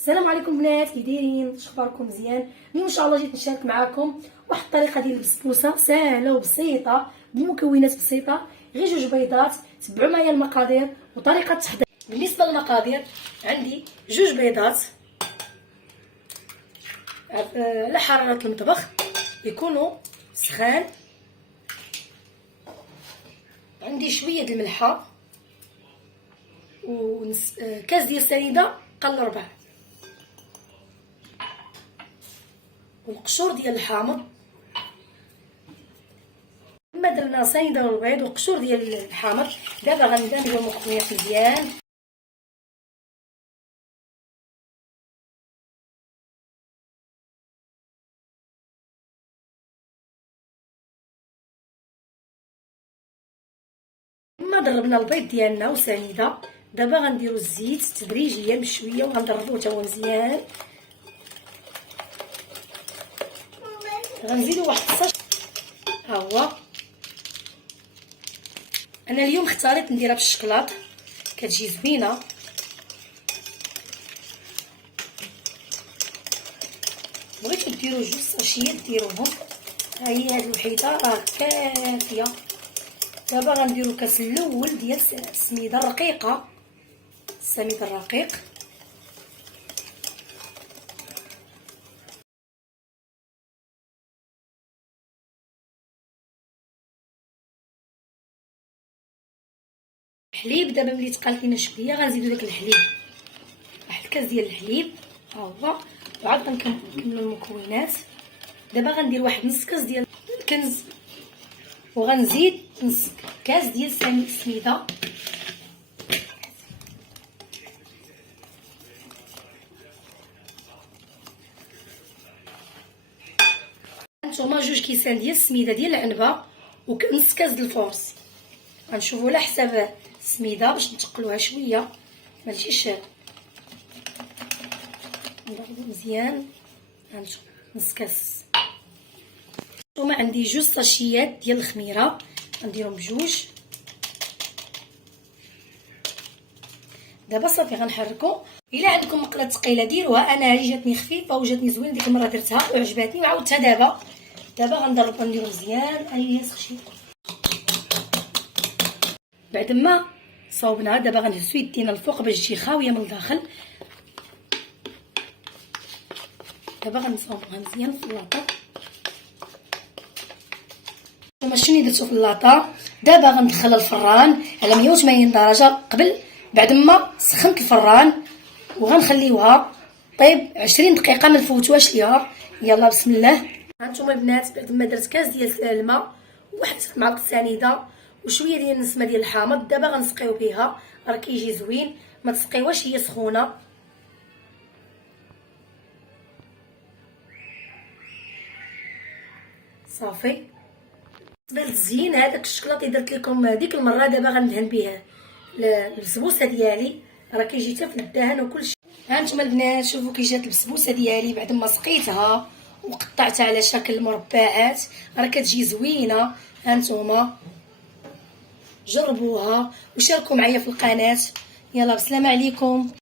السلام عليكم بنات، كي دايرين؟ شخباركم؟ مزيان؟ اليوم ان شاء الله جيت نشارك معكم واحد الطريقه ديال البسبوسه سهله وبسيطه بمكونات بسيطه، غير جوج بيضات. تبعوا معايا المقادير وطريقه التحضير. بالنسبه للمقادير عندي جوج بيضات على حراره المطبخ يكونوا سخان. عندي شويه د الملحه كاس ديال السنيده قل ربع، والقشور ديال الحامض. كما درنا سنيده والبيض والقشور ديال الحامض، دابا غندمجو المكونات مزيان. كما ضربنا البيض ديالنا وسنيده، دابا غنديرو الزيت تدريجيا بشويه وغنضربوه حتى هو مزيان. غنزيدو واحد الصاج. ها هو انا اليوم اختاريت نديرها بالشكلاط، كتجي زوينه. بغيتو ديرو جوج ساشيات ديروهم، ها هي هاد الوحيده راه كافيه. دابا غنديرو الكاس الاول ديال السميده الرقيقه، السميد الرقيق. الحليب دابا ملي تقالت لينا شويه غنزيدو داك الحليب، واحد الكاس ديال الحليب ها هو. وعاد غنكملو المكونات. دابا غندير واحد نص كاس ديال الكنز، وغنزيد نص كاس ديال السميده. هانتوما جوج كيسان ديال السميده ديال العنبه ونص كاس ديال الفورسي. غنشوفوا على حساب السميده باش نتقلوها شويه ما تجيش. نضربو مزيان. هانتوما نص كاس. هانتوما عندي جوج ساشيات ديال الخميره، غنديرهم بجوج. دابا صافي غنحركو. الا عندكم مقله ثقيله ديروها، انا هذه جاتني خفيفه وجاتني زوينه ديك المره درتها وعجباتني وعاودتها. دابا غنضربو نديرو مزيان. هاني سخشي بعد ما صوبنا. دابا غنهزو يدينا الفوق باش تجي خاويه من الداخل. دابا غنصوبوها مزيان في اللاطه. هانتوما شنو درتو في اللاطه. دابا غندخلها الفران على 180 درجه قبل بعد ما سخنت الفران، وغنخليوها طيب 20 دقيقه ما نفوتوهاش ليها. يلا بسم الله. هانتوما البنات بعد ما درت كاس ديال الماء وواحد معلقه سنيده وشويه ديال النسمه ديال الحامض، دابا غنسقيو بها. راه كيجي زوين، ما تسقيوهاش هي سخونه. صافي. بالنسبه للتزيين هذاك الشكلاط اللي درت لكم ديك المره، دابا غندهن به البسبوسه ديالي. راه كيجي حتى في الدهن وكلشي. هانتوما البنات شوفوا كي جات البسبوسه ديالي بعد ما سقيتها وقطعتها على شكل مربعات، راه كتجي زوينه. هانتوما جربوها وشاركوا معايا في القناه. يلا بسلامه عليكم.